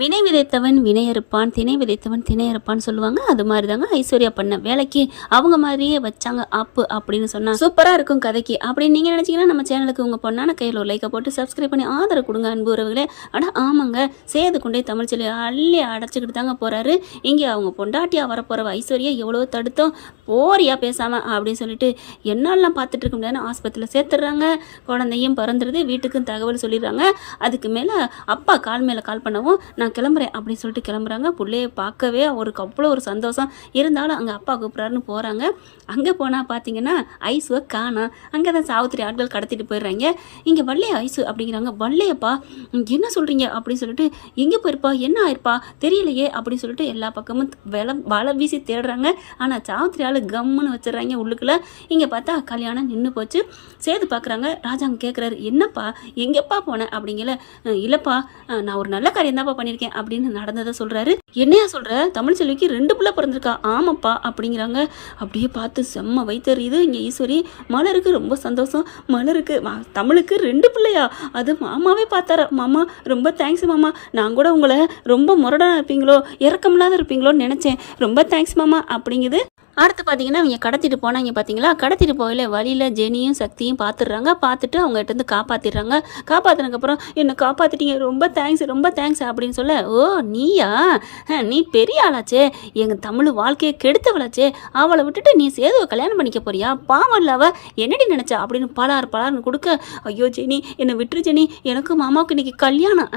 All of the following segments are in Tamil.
வினை விதைத்தவன் வினையறுப்பான், திணை விதைத்தவன் திணையறுப்பான்னு சொல்லுவாங்க. அது மாதிரி தாங்க ஐஸ்வர்யா பண்ண வேலைக்கு அவங்க மாதிரியே வச்சாங்க அப்பு அப்படின்னு சொன்னா சூப்பராக இருக்கும் கதைக்கு அப்படின்னு நீங்கள் நினச்சிங்கன்னா நம்ம சேனலுக்கு உங்கள் பொண்ணான கையில் ஒரு லைக்கை போட்டு சப்ஸ்கிரைப் பண்ணி ஆதரவு கொடுங்க அன்பு உறவுகளே. ஆனால் ஆமாங்க, சேது கொண்டே தமிழ் சொல்லி அள்ளி அடைச்சிக்கிட்டு தாங்க போகிறாரு. இங்கே அவங்க பொண்டாட்டியாக வரப்போகிற ஐஸ்வர்யா எவ்வளோ தடுத்தோம் போறியா பேசாமல் அப்படின்னு சொல்லிட்டு என்னாலாம் பார்த்துட்டு இருக்க முடியாதுன்னு ஆஸ்பத்திரியில் சேர்த்துடுறாங்க. குழந்தையும் பிறந்துடுது, வீட்டுக்கும் தகவல் சொல்லிடுறாங்க. அதுக்கு மேலே அப்பா கால் மேலே கால் பண்ணவும் நான் கிளம்புறேன் அப்படின்னு சொல்லிட்டு கிளம்புறாங்க. பிள்ளைய பார்க்கவே அவருக்கு அவ்வளோ ஒரு சந்தோஷம். இருந்தாலும் அங்கே அப்பா கூப்பிட்றாருன்னு போகிறாங்க. அங்கே போனால் பார்த்தீங்கன்னா ஐஸுவை காணோம். அங்கே தான் சாவித்திரி ஆட்கள் கடத்திட்டு போயிடுறாங்க. இங்கே வள்ளையா ஐஸு அப்படிங்கிறாங்க. வள்ளையப்பா என்ன சொல்கிறீங்க அப்படின்னு சொல்லிட்டு எங்கே போயிருப்பா, என்ன ஆயிருப்பா தெரியலையே அப்படின்னு சொல்லிட்டு எல்லா பக்கமும் வலை வீசி தேடுறாங்க. ஆனால் சாவித்திரி ஆள் கம்முன்னு வச்சிடறாங்க உள்ளுக்குள்ளே. இங்கே பார்த்தா கல்யாணம் நின்று போச்சு. சேது பார்க்குறாங்க. ராஜாங்க கேட்குறாரு, என்னப்பா எங்கேப்பா போனேன் அப்படிங்கல. இல்லைப்பா நான் ஒரு நல்ல காரியம் தான்ப்பா பண்ணியிருக்கேன் அப்படின்னு நடந்ததை சொல்கிறாரு. என்னையா சொல்கிற, தமிழ் செல்விக்கு 2 பிள்ளை பிறந்திருக்கா? ஆமாப்பா அப்படிங்கிறாங்க. அப்படியே பார்த்து செம்ம வைத்தறியுது. இங்கே ஈஸ்வரி மலருக்கு ரொம்ப சந்தோஷம். மலருக்கு தமிழுக்கு 2 பிள்ளையா? அது மாமாவே பார்த்தாரா? மாமா ரொம்ப தேங்க்ஸ் மாமா, நான் கூட உங்களை ரொம்ப முரடாக இருப்பீங்களோ இறக்கமில்லாத இருப்பீங்களோன்னு நினச்சேன், ரொம்ப தேங்க்ஸ் மாமா அப்படிங்குது. அடுத்து பார்த்தீங்கன்னா அவங்க கடத்திட்டு போனாங்க. பார்த்தீங்களா, கடத்திட்டு போகல வழியில் ஜெனியும் சக்தியும் பார்த்துடுறாங்க. பார்த்துட்டு அவங்ககிட்ட காப்பாற்றிடுறாங்க. காப்பாற்றினதுக்கப்புறம் என்னை காப்பாற்றிட்டீங்க, ரொம்ப தேங்க்ஸ் ரொம்ப தேங்க்ஸ் அப்படின்னு சொல்ல, ஓ நீயா, நீ பெரிய ஆளாச்சே, எங்கள் தமிழ் வாழ்க்கையை கெடுத்தவளாச்சே, அவளை விட்டுட்டு நீ சேதுவை கல்யாணம் பண்ணிக்க போறியா? பாவம் இல்லாவ என்னடி நினச்சா அப்படின்னு பலார்னு கொடுக்க, ஐயோ ஜெனி என்னை விட்டுரு ஜெனி, எனக்கும் மாமாவுக்கு இன்னைக்கு கல்யாணம்.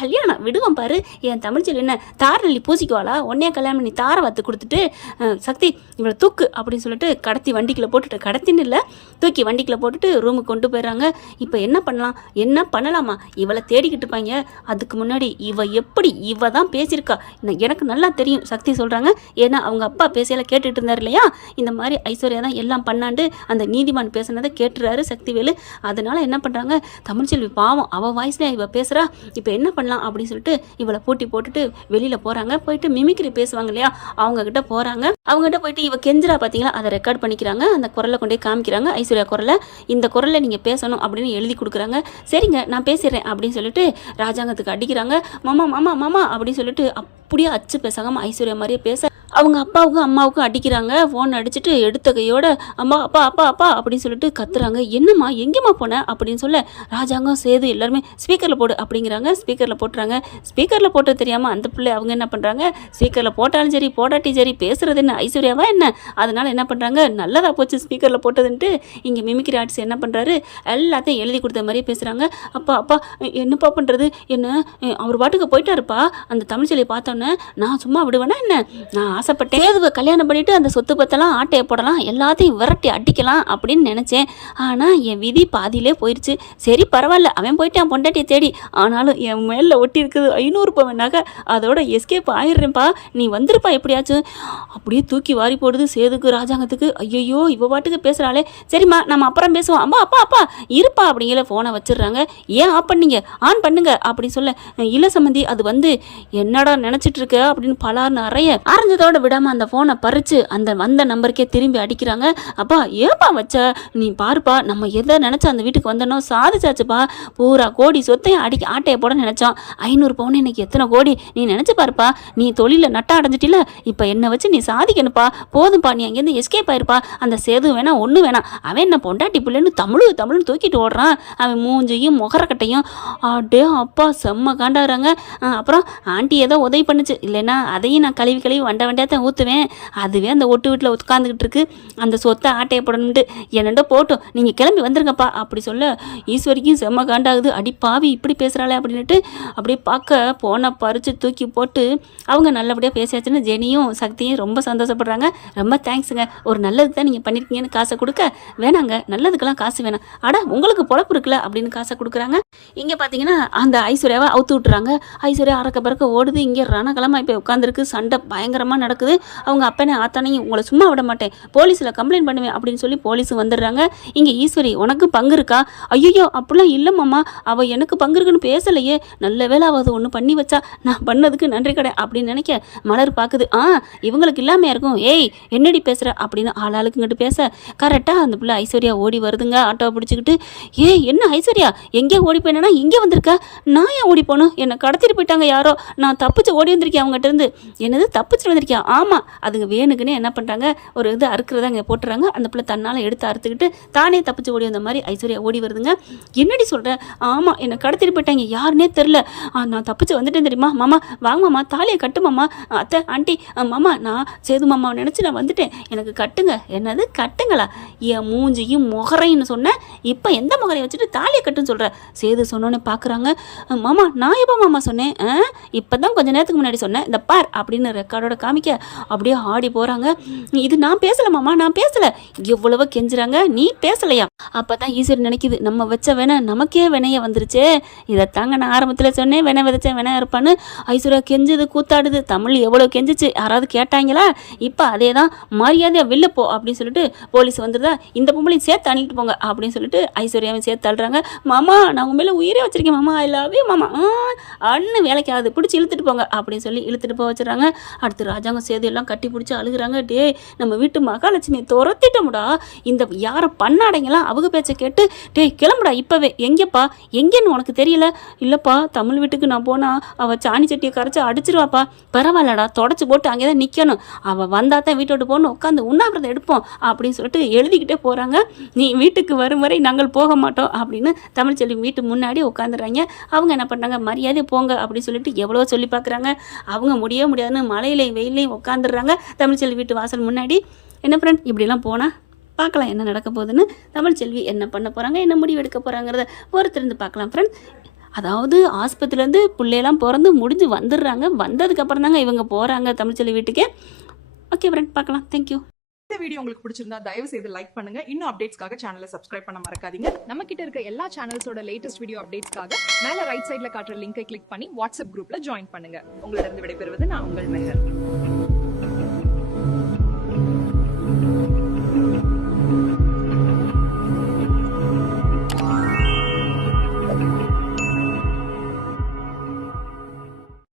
கல்யாணம் விடுவோம் பாரு, என் தமிழ் செல்வி என்ன தாரநெல்லி பூசிக்குவாளா? உன்னையே கல்யாணம் பண்ணி தார வத்து கொடுத்துட்டு சக்தி இவளை தூக்கு அப்படின்னு சொல்லிட்டு கடத்தி வண்டிக்குள்ளே போட்டுட்டு, கடத்தின்னு இல்லை தூக்கி வண்டிக்குள்ளே போட்டுட்டு ரூமுக்கு கொண்டு போயிடுறாங்க. இப்போ என்ன பண்ணலாம், என்ன பண்ணலாமா? இவளை தேடிக்கிட்டு இருப்பாங்க. அதுக்கு முன்னாடி இவ தான் பேசியிருக்கா எனக்கு நல்லா தெரியும் சக்தி சொல்கிறாங்க. ஏன்னா அவங்க அப்பா பேசையில கேட்டுட்டு இருந்தார் இல்லையா, இந்த மாதிரி ஐஸ்வர்யா தான் எல்லாம் பண்ணாண்டு அந்த நீதிமான் பேசுனதை கேட்டுறாரு சக்திவேலு. அதனால என்ன பண்ணுறாங்க, தமிழ்ச்செல்வி பாவம் அவள் வாய்ஸ்ல இவ பேசுகிறா, இப்போ என்ன பண்ணலாம் அப்படின்னு சொல்லிட்டு இவளை பூட்டி போட்டுட்டு வெளியில் போகிறாங்க. போயிட்டு மிமிக்ரி பேசுவாங்க இல்லையா, அவங்ககிட்ட போகிறாங்க. அவங்ககிட்ட போயிட்டு இவ கெஞ்சிரா பார்த்தீங்களா, அதை ரெக்கார்ட் பண்ணிக்கிறாங்க. அந்த குரலை கொண்டே காமிக்கிறாங்க. ஐஸ்வர்யா குரலை, இந்த குரலை நீங்கள் பேசணும் அப்படின்னு எழுதி கொடுக்குறாங்க. சரிங்க நான் பேசிடுறேன் அப்படின்னு சொல்லிட்டு ராஜாங்கத்துக்கு அடிக்கிறாங்க. மாமா மாமா மாமா அப்படின்னு சொல்லிட்டு அப்படியே அச்சு பேசாமல் ஐஸ்வர்யா மாதிரியே பேச அவங்க அப்பாவுக்கும் அம்மாவுக்கும் அடிக்கிறாங்க. ஃபோன் அடிச்சுட்டு எடுத்த கையோட அம்மா அப்பா அப்பா அப்பா அப்படின்னு சொல்லிட்டு கத்துறாங்க. என்னம்மா எங்கேம்மா போனேன் அப்படின்னு சொல்ல, ராஜாங்கம் சேது எல்லாருமே ஸ்பீக்கரில் போடு அப்படிங்கிறாங்க. ஸ்பீக்கரில் போட்டுறாங்க. ஸ்பீக்கரில் போட்டு தெரியாமல் அந்த பிள்ளை அவங்க என்ன பண்ணுறாங்க, ஸ்பீக்கரில் போட்டாலும் சரி போட்டாட்டி சரி பேசுறது என்ன ஐஸ்வர்யாவா என்ன, அதனால் என்ன பண்ணுறாங்க, நல்லதாக போச்சு ஸ்பீக்கரில் போட்டதுன்ட்டு இங்கே மிமிக்ரி ஆர்டிஸ்ட் என்ன பண்ணுறாரு, எல்லாத்தையும் எழுதி கொடுத்த மாதிரியே பேசுகிறாங்க. அப்பா அப்பா என்னப்பா பண்ணுறது, என்ன அவர் பாட்டுக்கு போயிட்டாருப்பா, அந்த தமிழ்ச்செல்வியை பார்த்தோன்னே நான் சும்மா விடுவேன்னா என்ன, நான் ஆசைப்பட்டேன் சேதுவை கல்யாணம் பண்ணிவிட்டு அந்த சொத்து பத்தெல்லாம் ஆட்டையை போடலாம், எல்லாத்தையும் விரட்டி அடிக்கலாம் அப்படின்னு நினச்சேன். ஆனால் என் விதி பாதியிலே போயிடுச்சு. சரி பரவாயில்ல, அவன் போயிட்டு என் பொண்டாட்டியை தேடி, ஆனாலும் என் மேலே ஒட்டி இருக்குது 500 பவன் நகை, அதோட எஸ்கேப் ஆகிடுறேன்ப்பா, நீ வந்துருப்பா எப்படியாச்சும். அப்படியே தூக்கி வாரி போடுது சேதுக்கு ராஜாங்கத்துக்கு. ஐயோ இவ பாட்டுக்கு பேசுகிறாளே, சரிம்மா நம்ம அப்புறம் பேசுவோம், அம்மா அப்பா அப்பா இருப்பா அப்படிங்கிற ஃபோனை வச்சிடுறாங்க. ஏன் ஆஃப் பண்ணீங்க, ஆன் பண்ணுங்க அப்படின்னு சொல்ல, இல்லை சம்மந்தி அது வந்து என்னடா நினச்சிட்டு இருக்க அப்படின்னு பலார்னு அரைஞ்சதோட விடாமல் அந்த ஃபோனை பறித்து அந்த வந்த நம்பருக்கே திரும்பி அடிக்கிறாங்க. அப்பா ஏப்பா வச்ச, நீ பாருப்பா நம்ம எதை நினச்சா அந்த வீட்டுக்கு வந்தனோ சாதிச்சாச்சுப்பா, பூரா கோடி சொத்தையும் ஆட்டையை போட நினச்சோம், 500 பவுன் இன்னைக்கு எத்தனை கோடி நீ நினச்சி பாருப்பா, நீ தொழிலில் நட்டா அடைஞ்சிட்டில, இப்போ என்னை வச்சு நீ சாதிக்கணுப்பா, போதும்ப்பா நீ அங்கேருந்து எஸ்கேப் ஆயிருப்பா, அந்த சேது வேணா ஒன்று வேணாம், அவன் என்ன பொண்டாட்டி பிள்ளைன்னு தமிழ்னு தூக்கிட்டு ஓடுறான், அவன் மூஞ்சியும் முகரக்கட்டையும் அடே அப்பா செம்ம காண்டாகிறாங்க. அப்புறம் ஆண்டி ஏதோ உதவி பண்ணுச்சு, இல்லைன்னா அதையும் நான் கழுவி வண்டியாத்தான் ஊற்றுவேன், அதுவே அந்த ஒட்டு வீட்டில் உட்காந்துக்கிட்டு இருக்கு, அந்த சொத்தை ஆட்டையை போடணுன்ட்டு என்னென்ன போட்டோம் நீங்கள் கிளம்பி வந்துருங்கப்பா அப்படி சொல்ல, ஈஸ்வரிக்கும் செம்ம காண்டாகுது. அடி பாவி இப்படி பேசுகிறாளே அப்படின்ட்டு அப்படியே பார்க்க போனை பறித்து தூக்கி போட்டு அவங்க நல்லபடியாக பேசியாச்சுன்னு ஜெனியும் சக்தியும் ரொம்ப சந்தோஷப்படுறாங்க. ரொம்ப தேங்க்ஸுங்க, ஒரு நல்லதுக்கு தான் நீங்கள் பண்ணியிருக்கீங்கன்னு காசை கொடுக்க, வேணாங்க நல்லதுக்கெல்லாம் காசு வேணாம், அடா உங்களுக்கு பொழப்பு இருக்குல்ல அப்படின்னு காசை கொடுக்குறாங்க. இங்கே பார்த்தீங்கன்னா அந்த ஐஸ்வர்யாவை அவுத்து விட்டுறாங்க. ஐஸ்வர்யா அறக்க பறக்க ஓடுது. இங்கே ரணகலமாக இப்போ உட்காந்துருக்கு. சண்டை பயங்கரமாக நடக்குது. அவங்க அப்பனே ஆத்தானையும் உங்களை சும்மா விட மாட்டேன், போலீஸில் கம்ப்ளைண்ட் பண்ணுவேன் அப்படின்னு சொல்லி போலீஸ் வந்துடுறாங்க. இங்கே ஈஸ்வரி உனக்கு பங்கு இருக்கா? ஐயோ அப்படிலாம் இல்லை மாமா, அவள் எனக்கு பங்கு இருக்குன்னு பேசலையே, நல்ல வேளை அவள் அது ஒன்று பண்ணி வச்சா, நான் பண்ணதுக்கு நன்றி கடை அப்படின்னு நினைக்க மலர் பார்க்குது. இவங்களுக்கு இல்லாமையா இருக்கும். ஏய் என்னடி பேசுகிற அப்படின்னு ஆளாளுக்குங்கிட்டு பேச கரெக்டாக அந்த பிள்ளை ஐஸ்வர்யா ஓடி வருதுங்க ஆட்டோவை பிடிச்சிக்கிட்டு. என்ன ஐஸ்வர்யா எங்கே ஓடி போயினா இங்கே வந்திருக்க? நான் ஏன் ஓடி போகணும்? என்னை கடத்திட்டு போயிட்டாங்க யாரோ, நான் தப்பிச்சு ஓடி வந்திருக்கேன் அவங்ககிட்ட இருந்து. என்னது தப்பிச்சுட்டு வந்திருக்கியா? ஆமாம், அதுங்க வேணுக்குன்னு என்ன பண்ணுறாங்க, ஒரு இது அறுக்கிறதா இங்கே போட்டுறாங்க. அந்த பிள்ளை தன்னால் எடுத்து அறுத்துக்கிட்டு தானே தப்பிச்சு ஓடி வந்த மாதிரி ஐஸ்வர்யா ஓடி வருதுங்க. என்னடி சொல்கிறேன்? ஆமாம், என்னை கடத்திட்டு போயிட்டாங்க, யாருன்னே தெரில, நான் தப்பிச்சு வந்துட்டேன் தெரியுமா? மாமா வாங்க மாமா, தாலியை கட்டு மாமா. அத்தை ஆண்டி மாமா, நான் சேது மாமாவை நினச்சி நான் வந்துட்டேன், எனக்கு கட்டுங்க. என்னது கட்டுங்களா? என் மூஞ்சியும் முகரைன்னு சொன்னேன், இப்போ எந்த முகரையை வச்சுட்டு தாலியை கட்டுன்னு சொல்கிற? சேது சொன்னோன்னே பார்க்குறாங்க. மாமா நான் எப்போ மாமா சொன்னேன்? இப்போ தான் கொஞ்சம் நேரத்துக்கு முன்னாடி சொன்னேன், இந்த பார் அப்படின்னு ரெக்கார்டோட காமிக்க அப்படியே ஆடி போகிறாங்க. இது நான் பேசலை மாமா, நான் பேசலை. எவ்வளவோ கெஞ்சுறாங்க, நீ பேசலையா? அப்போ தான் ஈஸ்வரி நினைக்குது, நம்ம வச்ச வேணை நமக்கே வினைய வந்துருச்சே, இதைத்தாங்க நான் ஆரம்பத்தில் சொன்னேன், வினை விதைச்சேன் வினை இருப்பான்னு. ஐஸ்வர்யா கெஞ்சுது கூத்தாடுது, தமிழ் எவ்வளோ கெஞ்சிச்சு, யாராவது கேட்டாங்களா? இப்போ அதே தான், மரியாதையாக வெளில போ அப்படின்னு சொல்லிட்டு போலீஸ் வந்துடுதா, இந்த பொம்பளையும் சேர்த்து அணிக்கிட்டு போங்க அப்படின்னு சொல்லிட்டு ஐஸ்வர்யாவையும் சேர்த்து தள்ளுறாங்க. மாமா நான் உங்க மேலே உயிரே வச்சிருக்கேன் மாமா, ஐ லவ் யூ மாமா, அண்ணு வேலைக்கு ஆகுது, பிடிச்சி இழுத்துட்டு போங்க அப்படின்னு சொல்லி இழுத்துட்டு போக வச்சுறாங்க. அடுத்து ராஜாங்க சேது எல்லாம் கட்டி பிடிச்சி அழுகுறாங்க. டே நம்ம வீட்டு மகாலட்சுமியை துரத்திட்டோம்டா, இந்த யாரை பண்ணாடைங்களாம் அவங்க பேச்சை கேட்டு, டே கிளம்புடா இப்போவே. எங்கேப்பா எங்கேன்னு உனக்கு தெரியல? இல்லைப்பா தமிழ் வீட்டுக்கு நான் போனால் அவள் சாணி சட்டியை கரைச்சி அடிச்சிருவாப்பா. பரவாயில்லடா தொடச்சி போட்டு அங்கே தான் நிற்கணும், அவள் வந்தால் தான் வீட்டை விட்டு போகணும், உட்காந்து உண்ணாவிரதம் எடுப்போம் அப்படின்னு சொல்லிட்டு எழுதிக்கிட்டே போகிறாங்க. நீ வீட்டுக்கு வரும் வரை நாங்கள் போக மாட்டோம் அப்படின்னு தமிழ்ச்செல்வி வீட்டு முன்னாடி உட்காந்துறாங்க. அவங்க என்ன பண்ணுறாங்க, மரியாதை போங்க அப்படின்னு சொல்லிட்டு எவ்வளோ சொல்லி பார்க்குறாங்க. அவங்க முடியாதுன்னு மழையிலையும் வெயிலையும் உட்காந்துடுறாங்க தமிழ்ச்செல்வி வீட்டு வாசல் முன்னாடி. என்ன ஃப்ரெண்ட், இப்படிலாம் போனால் பார்க்கலாம் என்ன நடக்க போகுதுன்னு. தமிழ்ச்செல்வி என்ன பண்ண போகிறாங்க, என்ன முடிவு எடுக்க போகிறாங்கிறத பொறுத்திருந்து பார்க்கலாம் ஃப்ரெண்ட். அதாவது ஆஸ்பத்திரிலேருந்து பிள்ளையெல்லாம் பிறந்து முடிஞ்சு வந்துடுறாங்க. வந்ததுக்கப்புறம் தாங்க இவங்க போகிறாங்க தமிழ்ச்செல்வி வீட்டுக்கு. ஓகே ஃப்ரெண்ட், பார்க்கலாம். தேங்க்யூ. இந்த வீடியோ உங்களுக்கு பிடிச்சிருந்தா தயவு செய்து லைக் பண்ணுங்க. இன்னும் அப்டேட்ஸ்க்காக சேனலை சப்ஸ்கிரைப் பண்ண மறக்காதீங்க. நம்ம கிட்ட இருக்க எல்லா சேனல்ஸோட லேட்டஸ்ட் வீடியோ அப்டேட்ஸ்க்காக மேல ரைட் சைடுல காட்டுற லிங்கை கிளிக் பண்ணி வாட்ஸ்அப் குரூப்ல ஜாயின் பண்ணுங்க. உங்களிடம் விடைபெறுவது நான் உங்கள் மெஹர்.